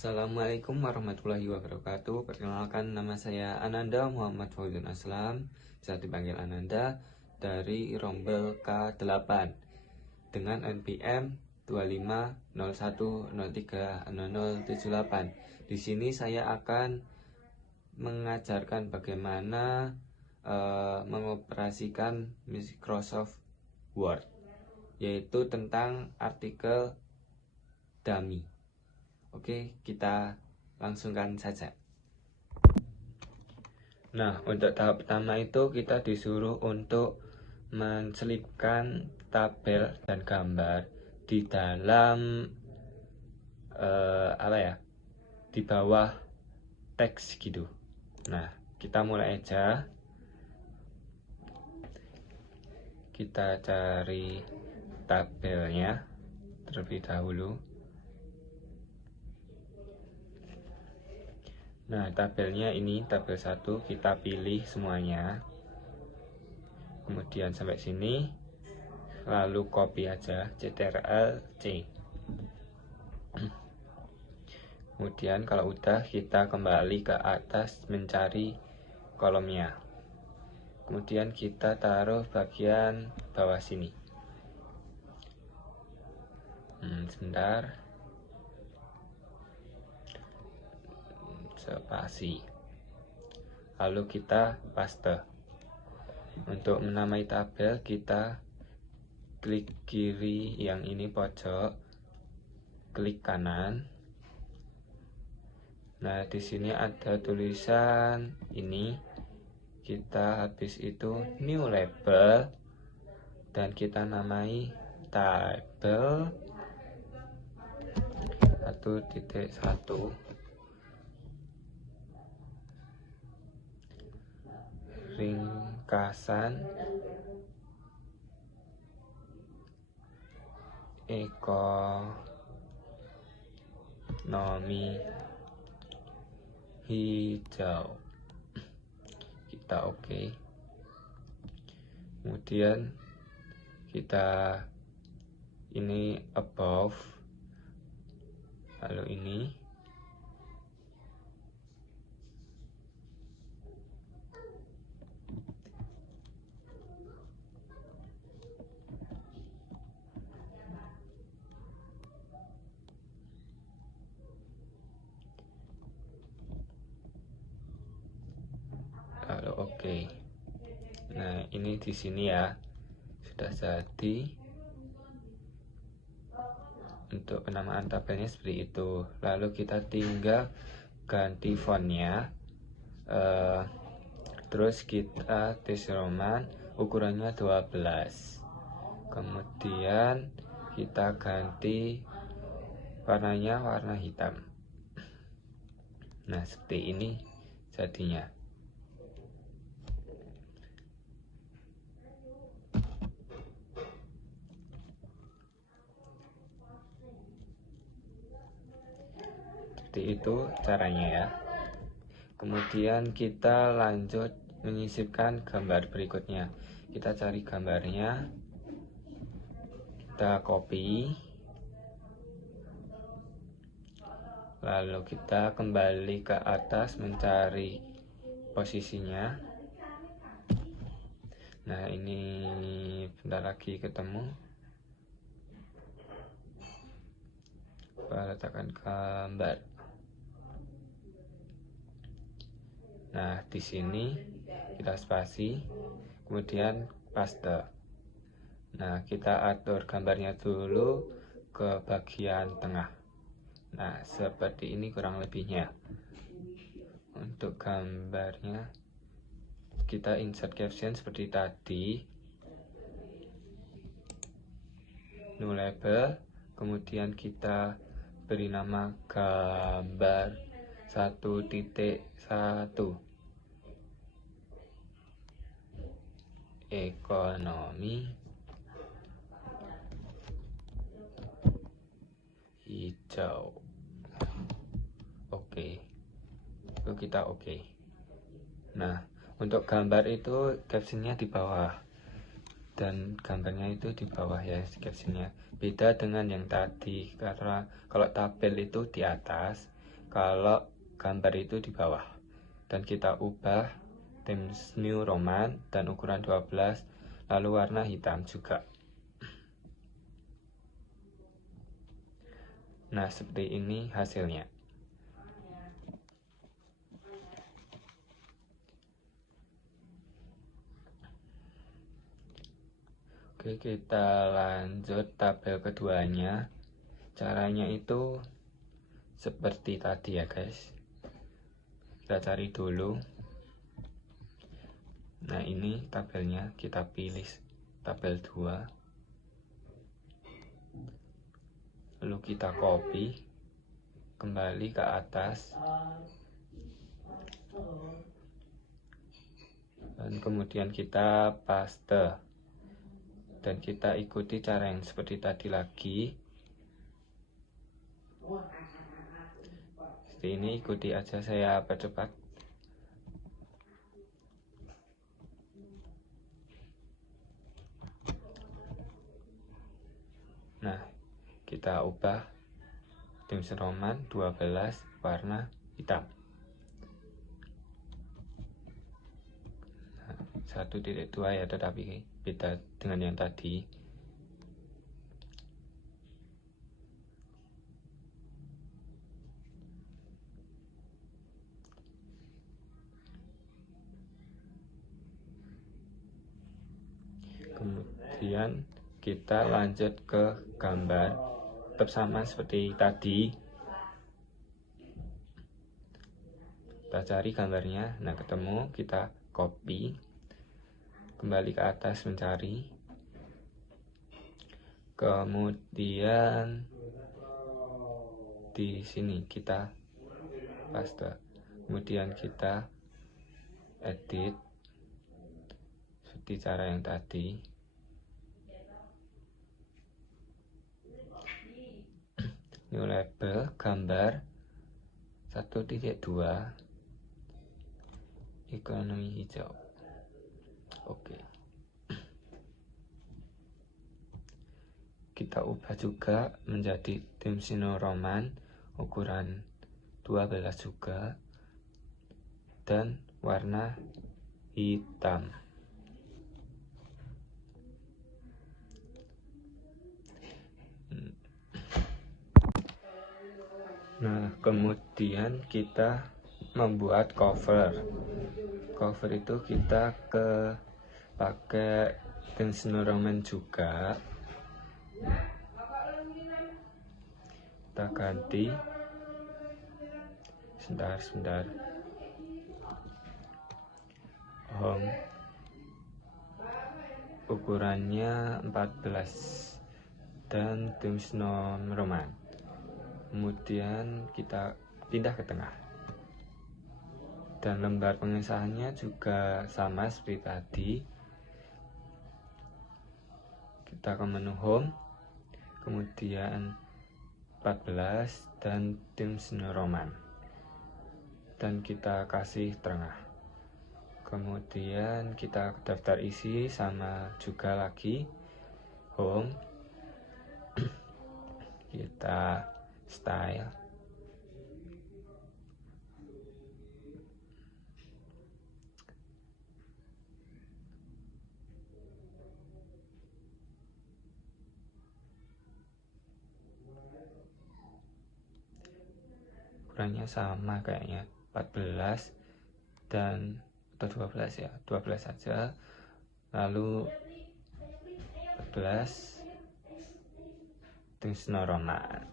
Assalamualaikum warahmatullahi wabarakatuh. Perkenalkan, nama saya Ananda Muhammad Fauzan Aslam, bisa dipanggil Ananda, dari Rombel K8 dengan NPM 2501030078. Di sini saya akan mengajarkan bagaimana mengoperasikan Microsoft Word, yaitu tentang artikel dummy. Oke, kita langsungkan saja. Nah, untuk tahap pertama itu kita disuruh untuk menselipkan tabel dan gambar di dalam di bawah teks gitu. Nah, kita mulai aja. Kita cari tabelnya terlebih dahulu. Nah, tabelnya ini tabel 1, kita pilih semuanya. Kemudian sampai sini, lalu copy aja, Ctrl+C. Kemudian kalau udah, kita kembali ke atas mencari kolomnya. Kemudian kita taruh bagian bawah sini. Sebentar. Spasi. Lalu kita paste. Untuk menamai tabel, kita klik kiri yang ini pojok, klik kanan. Nah, di sini ada tulisan ini. Kita habis itu new label dan kita namai tabel 1.1. Ringkasan ekonomi hijau. Kita oke. Kemudian kita ini above, lalu ini lalu oke. Nah, ini di sini ya sudah jadi. Untuk penamaan tabelnya seperti itu. Lalu kita tinggal ganti fontnya. Terus kita tulis Roman, ukurannya 12. Kemudian kita ganti warnanya warna hitam. Nah, seperti ini jadinya. Seperti itu caranya ya. Kemudian kita lanjut menyisipkan gambar berikutnya. Kita cari gambarnya, kita copy, lalu kita kembali ke atas mencari posisinya. Nah, ini bentar lagi ketemu. Letakkan gambar. Nah, di sini kita spasi, kemudian paste. Nah, kita atur gambarnya dulu ke bagian tengah. Nah, seperti ini kurang lebihnya. Untuk gambarnya, kita insert caption seperti tadi. New label, kemudian kita beri nama gambar 1.1 ekonomi hijau. Oke. Itu kita oke. Nah, untuk gambar itu captionnya di bawah dan gambarnya itu di bawah ya captionnya. Beda dengan yang tadi, karena kalau tabel itu di atas, kalau gambar itu di bawah, dan kita ubah Times New Roman dan ukuran 12, lalu warna hitam juga. Nah, seperti ini hasilnya. Oke, kita lanjut tabel keduanya. Caranya itu seperti tadi ya guys. Kita cari dulu. Nah, ini tabelnya, kita pilih tabel 2. Lalu kita copy kembali ke atas. Dan kemudian kita paste. Dan kita ikuti cara yang seperti tadi lagi. Seperti ini, ikuti aja, saya percepat. Nah, kita ubah Times Roman 12 warna hitam. 1.2 ya, tetapi beda dengan yang tadi. Kemudian kita lanjut ke gambar, tetap sama seperti tadi. Kita cari gambarnya, nah ketemu, kita copy kembali ke atas mencari, kemudian di sini kita paste, kemudian kita edit seperti cara yang tadi. New label gambar 1.2 ekonomi hijau. Oke. Kita ubah juga menjadi Times New Roman ukuran 12 juga dan warna hitam. Nah, kemudian kita membuat cover. Cover itu kita pakai Times New Roman juga. Kita ganti. Sebentar. Home. Ukurannya 14 dan Times New Roman. Kemudian kita pindah ke tengah. Dan lembar pengesahannya juga sama seperti tadi. Kita ke menu home, kemudian 14 dan Times New Roman, dan kita kasih tengah. Kemudian kita ke daftar isi, sama juga lagi home, kita style, ukurannya sama kayaknya 14 dan atau 12 ya, 12 saja, lalu 14 Times New Roman.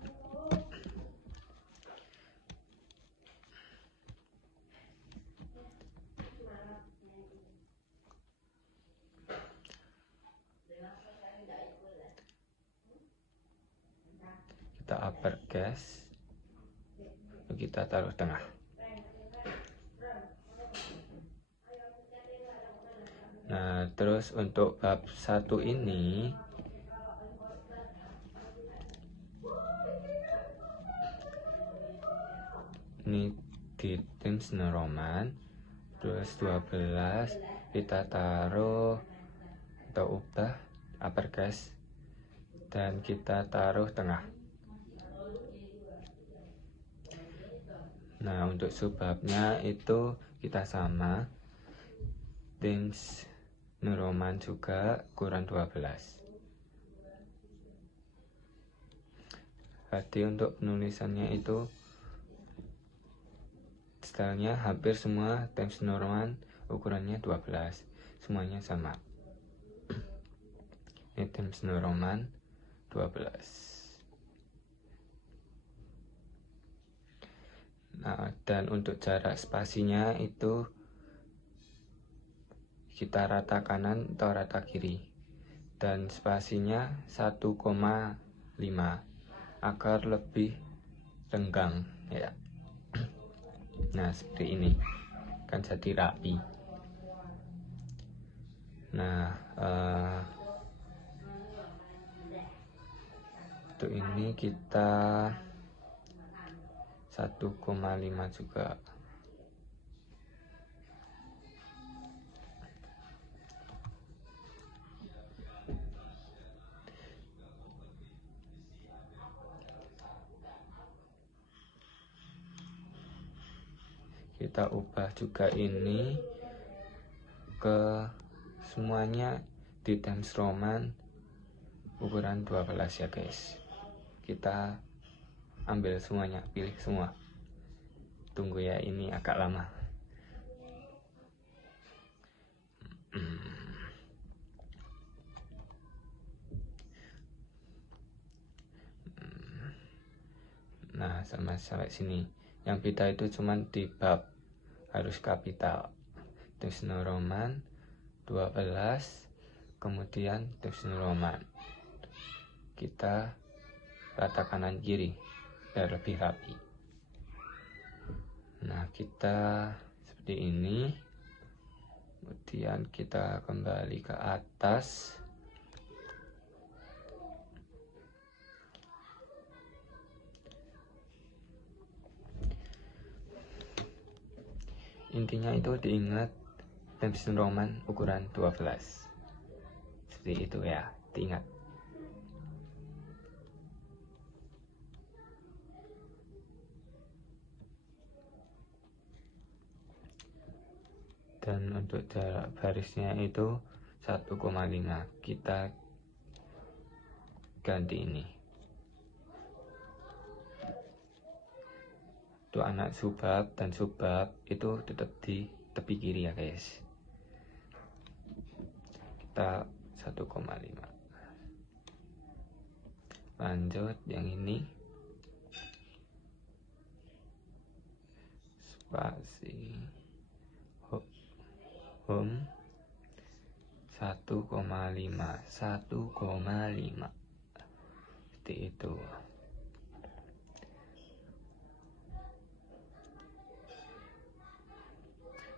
Kita uppercase, kita taruh tengah. Nah, terus untuk bab 1 ini di Times New Roman, terus 12 kita taruh atau ubah uppercase dan kita taruh tengah. Nah, untuk subbabnya itu kita sama Times Neuroman juga ukuran 12. Jadi untuk penulisannya itu stylenya hampir semua Times Neuroman ukurannya 12, semuanya sama. Ini Times Neuroman 12. Nah, dan untuk jarak spasinya itu kita rata kanan atau rata kiri, dan spasinya 1,5 agar lebih renggang ya. Nah, seperti ini kan jadi rapi. Nah, untuk ini kita 1,5 juga. Kita ubah juga ini ke semuanya di Times Roman ukuran 12 ya guys. Kita ambil semuanya, pilih semua. Tunggu ya, ini agak lama. Nah, sampai sini. Yang beda itu cuman di bab, harus kapital. Times New Roman 12, kemudian Times New Roman. Kita rata kanan kiri biar lebih rapi. Nah, kita seperti ini. Kemudian kita kembali ke atas. Intinya itu diingat Times New Roman ukuran 12. Seperti itu ya, diingat. Dan untuk jarak barisnya itu 1,5. Kita ganti ini. Untuk anak subbab dan subbab itu tetap di tepi kiri ya guys. Kita 1,5. Lanjut yang ini. Spasi home 1,5 seperti itu.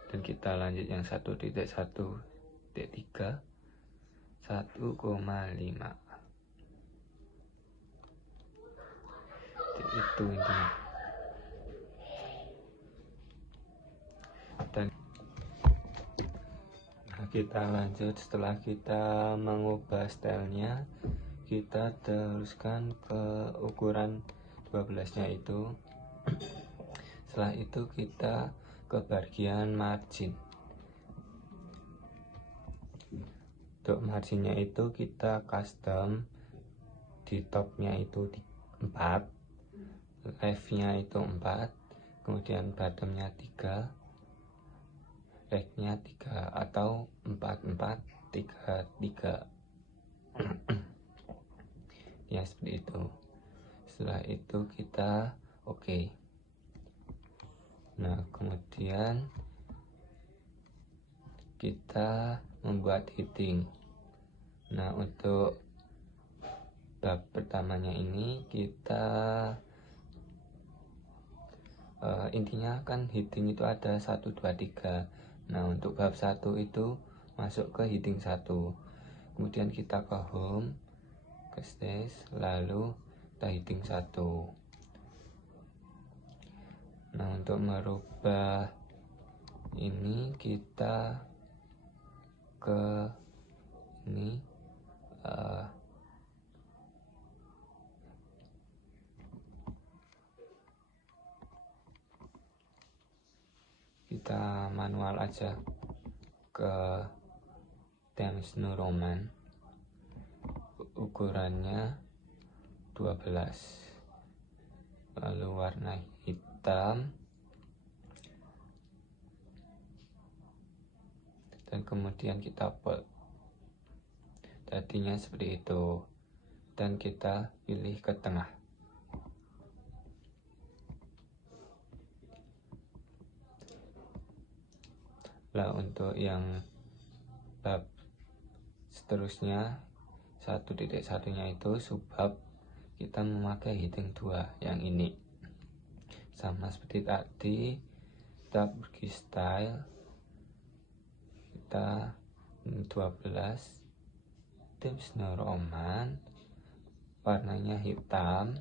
Dan kita lanjut yang 1.1.3 1,5. Itu intinya. Dan kita lanjut, setelah kita mengubah stylenya, kita teruskan ke ukuran 12 nya itu. Setelah itu kita ke bagian margin. Untuk marginnya itu kita custom, di topnya itu 4, leftnya itu 4, kemudian bottomnya 3, right-nya 3 atau 4-4-3-3 ya, seperti itu. Setelah itu kita oke. Nah, kemudian kita membuat heading. Nah, untuk bab pertamanya ini kita intinya kan heading itu ada 1, 2, 3. Nah, untuk bab 1 itu masuk ke heading 1. Kemudian kita ke home, ke stage, lalu kita heading 1. Nah, untuk merubah ini kita ke ini kita manual aja ke Times New Roman, ukurannya 12, lalu warna hitam, dan kemudian kita bold. Tadinya seperti itu, dan kita pilih ke tengah. Lah untuk yang bab seterusnya 1.1-nya itu subbab, kita memakai heading 2 yang ini. Sama seperti tadi, kita pergi style, kita 12 Times New Roman, warnanya hitam,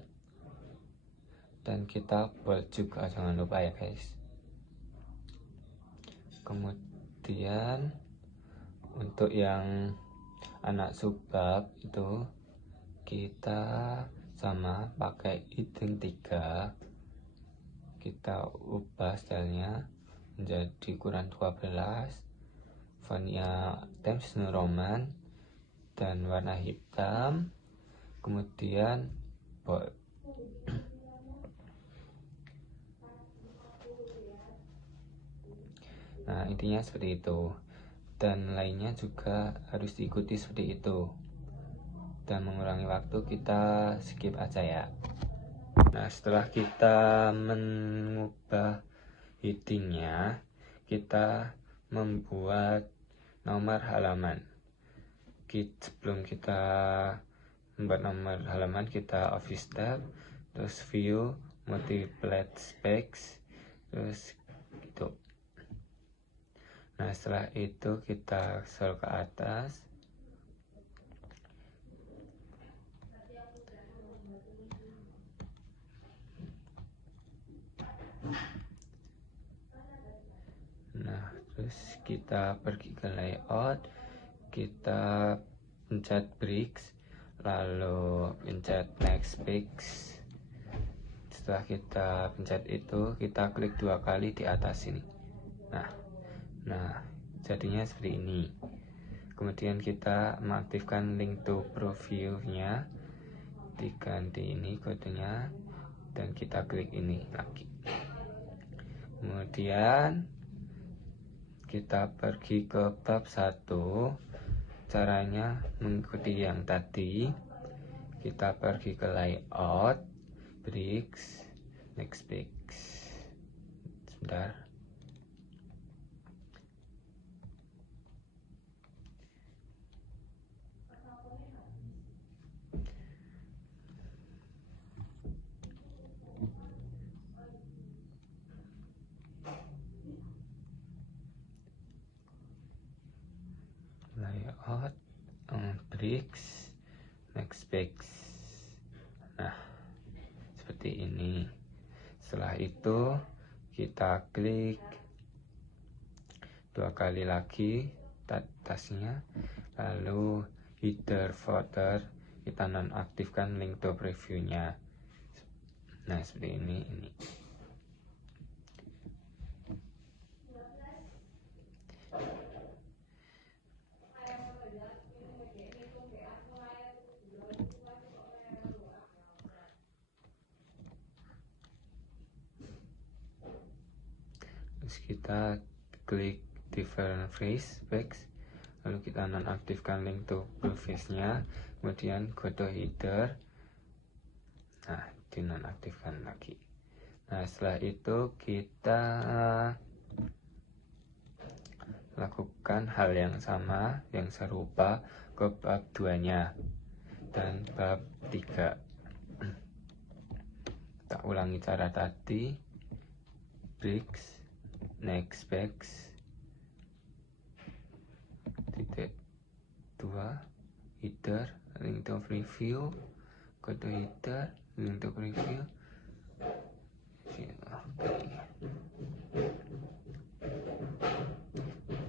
dan kita bold juga, jangan lupa ya guys. Kemudian untuk yang anak subbab itu kita sama pakai heading 3, kita ubah stylenya menjadi ukuran 12, fontnya Times New Roman dan warna hitam, kemudian bold. Nah, intinya seperti itu, dan lainnya juga harus diikuti seperti itu. Dan mengurangi waktu, kita skip aja ya. Nah, setelah kita mengubah headingnya, kita membuat nomor halaman. Sebelum kita membuat nomor halaman, kita office tab, terus view, multiply specs, terus gitu. Nah, setelah itu kita scroll ke atas. Nah, terus kita pergi ke layout, kita pencet bricks, lalu pencet next page. Setelah kita pencet itu, kita klik 2 kali di atas sini. Nah, jadinya seperti ini. Kemudian kita mengaktifkan link to preview-nya, diganti ini kodenya, dan kita klik ini lagi. Kemudian kita pergi ke bab 1. Caranya mengikuti yang tadi, kita pergi ke layout, bricks, next page. Sebentar. Layout, bricks, next page. Nah, seperti ini. Setelah itu kita klik 2 kali lagi tasnya, lalu header footer kita nonaktifkan link to preview-nya. Nah, seperti ini. Terus kita klik different phrase specs, lalu kita nonaktifkan link to previous-nya, kemudian go to header. Nah, dinonaktifkan lagi. Nah, setelah itu kita lakukan hal yang sama, yang serupa ke bab 2-nya dan bab 3. Kita ulangi cara tadi, bricks, next page, titik 2, header, link to preview, go to header, link to preview.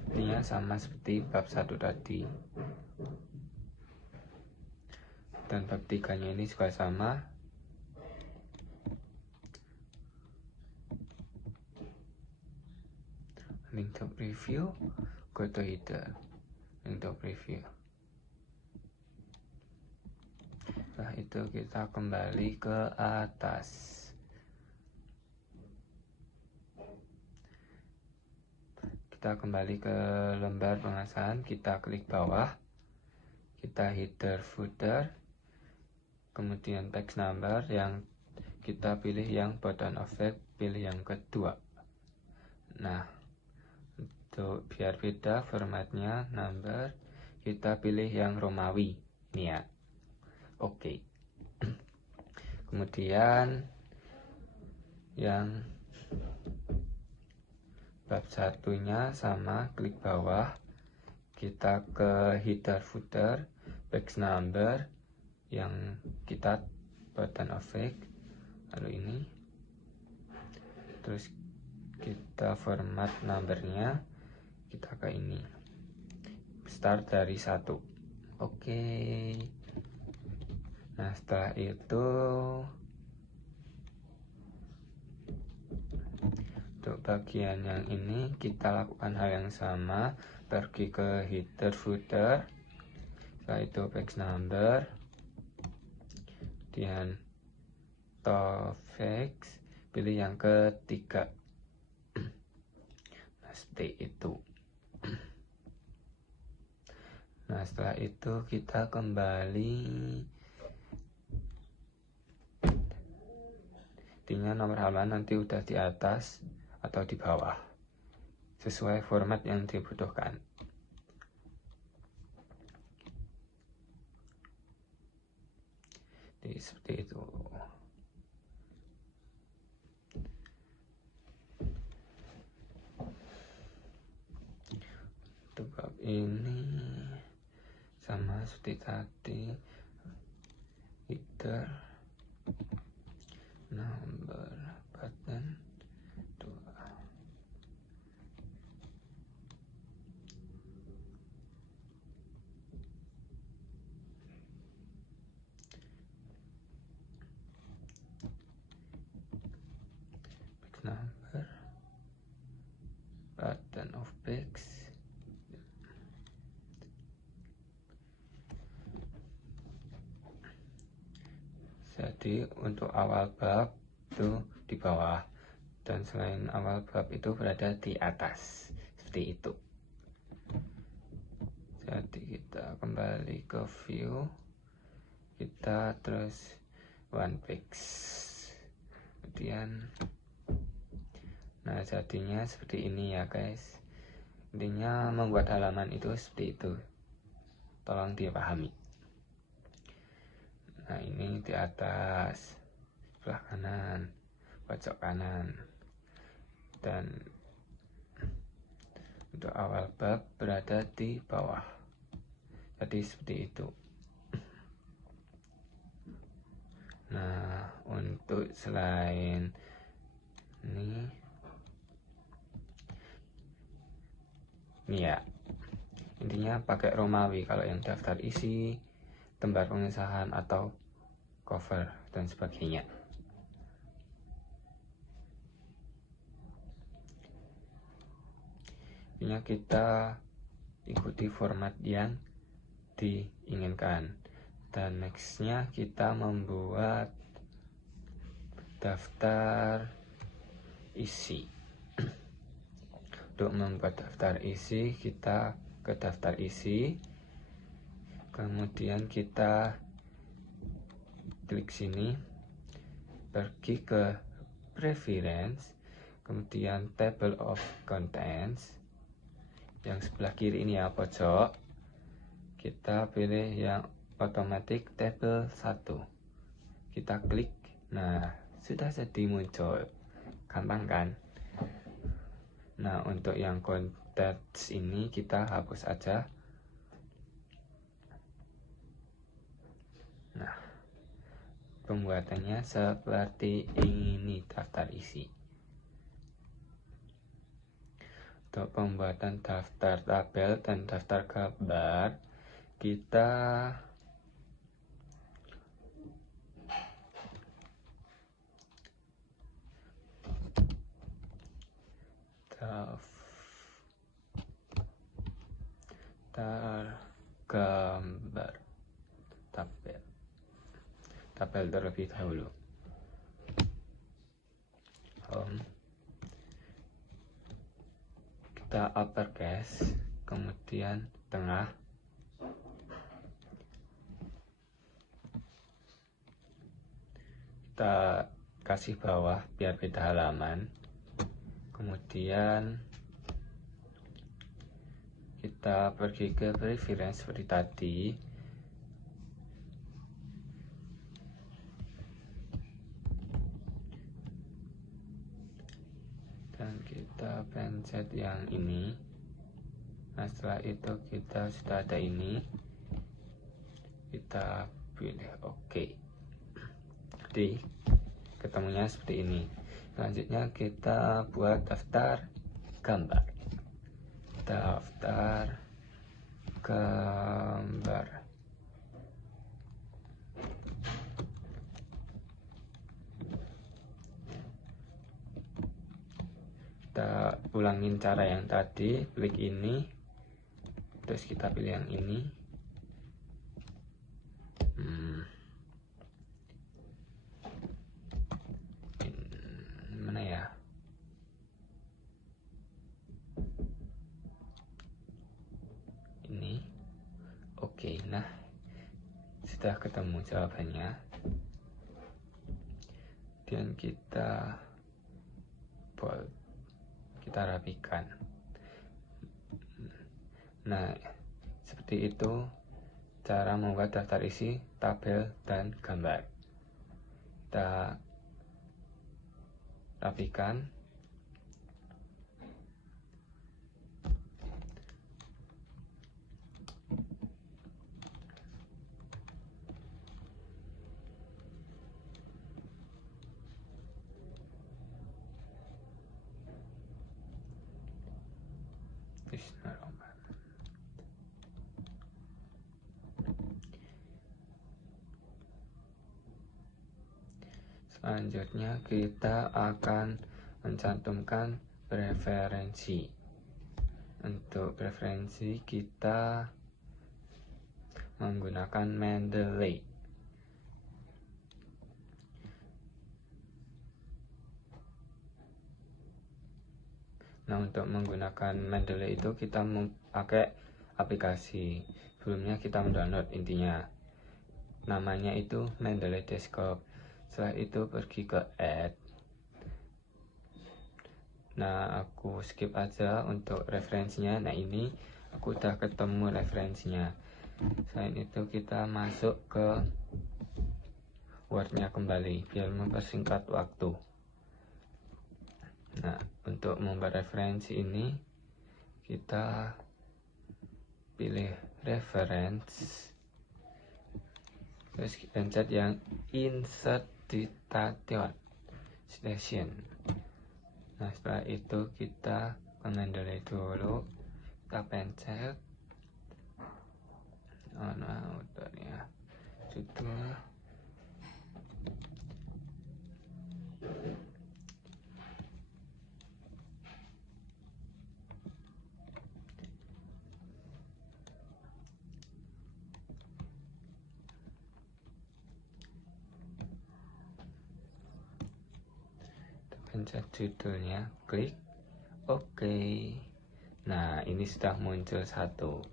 Intinya sama seperti bab 1 tadi, dan bab 3-nya ini juga sama. link to preview, go to header, link to preview. Setelah itu kita kembali ke atas. Kita kembali ke lembar pengasahan, kita klik bawah, kita header footer, kemudian text number yang kita pilih yang button effect, pilih yang kedua. Nah, untuk biar beda formatnya number, kita pilih yang Romawi ini ya. Oke. Kemudian yang bab satunya sama, klik bawah, kita ke header footer, text number yang kita button effect, lalu ini, terus kita format numbernya, kita ke ini, start dari 1. Oke. Nah, setelah itu untuk bagian yang ini kita lakukan hal yang sama, pergi ke header footer, setelah itu text number, kemudian text, pilih yang ketiga. Nah, seperti itu. Nah, setelah itu kita kembali, intinya nomor halaman nanti udah di atas atau di bawah sesuai format yang dibutuhkan. Jadi seperti itu. Untuk bab ini sama seperti tadi, header, number, button 2. Number, button of text. Jadi untuk awal bab itu di bawah, dan selain awal bab itu berada di atas, seperti itu. Jadi kita kembali ke view, kita terus one page, kemudian nah jadinya seperti ini ya guys. Intinya membuat halaman itu seperti itu, tolong dipahami. Nah, ini di atas sebelah kanan, pojok kanan, dan untuk awal bab berada di bawah. Jadi seperti itu. Nah, untuk selain ini ya, intinya pakai Romawi kalau yang daftar isi, lembar pengesahan atau cover dan sebagainya. Intinya kita ikuti format yang diinginkan. Dan nextnya kita membuat daftar isi. Untuk membuat daftar isi, kita ke daftar isi, kemudian kita klik sini, pergi ke preference, kemudian table of contents yang sebelah kiri ini ya, pojok, kita pilih yang automatic table 1, kita klik. Nah, sudah jadi muncul, gampang kan? Nah, untuk yang konteks ini kita hapus aja. Nah, pembuatannya seperti ini daftar isi. Untuk pembuatan daftar tabel dan daftar gambar, kita daftar gambar tabel terlebih dahulu. Home, kita uppercase, kemudian tengah, kita kasih bawah biar beda halaman, kemudian kita pergi ke preference seperti tadi, dan kita pencet yang ini. Nah, setelah itu kita sudah ada ini, kita pilih OK. Jadi ketemunya seperti ini. Selanjutnya kita buat daftar gambar. Kita ulangin cara yang tadi, klik ini, terus kita pilih yang ini. Mana ya? Ini. Oke, nah sudah ketemu jawabannya. Dan kita rapikan. Nah, seperti itu cara membuat daftar isi, tabel, dan gambar. Kita rapikan. Selanjutnya kita akan mencantumkan preferensi. Untuk preferensi kita menggunakan Mendeley. Nah, untuk menggunakan Mendeley itu kita memakai aplikasi. Sebelumnya kita mendownload, intinya namanya itu Mendeley Desktop. Setelah itu pergi ke Add. Nah, aku skip aja untuk referensinya. Nah, ini aku udah ketemu referensinya. Selain itu kita masuk ke Word-nya kembali biar mempersingkat waktu. Nah, untuk membuat referensi ini kita pilih reference, terus kita pencet yang insert citation. Nah, setelah itu kita Mendeley dulu, kita pencet autornya judul, pencet judulnya, klik OK. Nah, ini sudah muncul satu.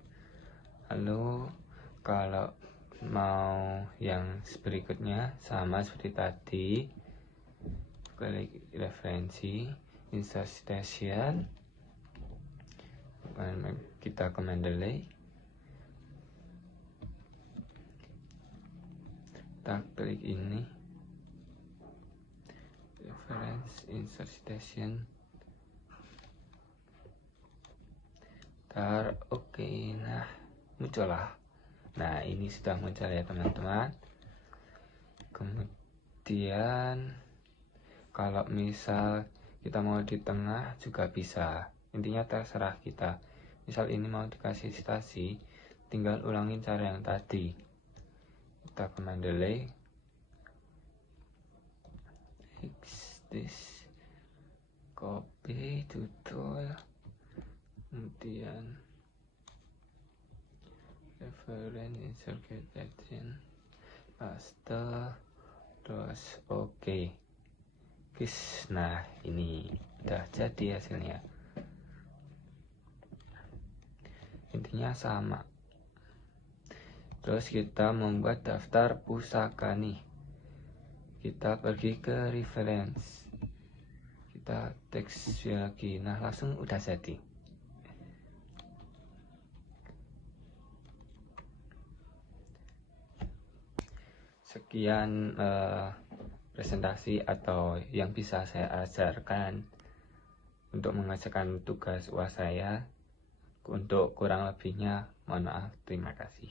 Lalu kalau mau yang berikutnya sama seperti tadi, klik referensi, insert citation, kita ke Mendeley, kita klik ini, reference, insert citation, Oke. Nah, muncullah. Nah, ini sudah muncul ya teman-teman. Kemudian kalau misal kita mau di tengah juga bisa, intinya terserah kita. Misal ini mau dikasih citasi, tinggal ulangin cara yang tadi. Kita ke Mendeley, this, copy judul, kemudian reference insert citation paste, terus oke. Nah ini udah jadi hasilnya, intinya sama. Terus kita membuat daftar pusaka nih, kita pergi ke reference, kita teks lagi, nah langsung udah jadi. Sekian presentasi atau yang bisa saya ajarkan untuk mengerjakan tugas UAS saya. Untuk kurang lebihnya mohon maaf, terima kasih.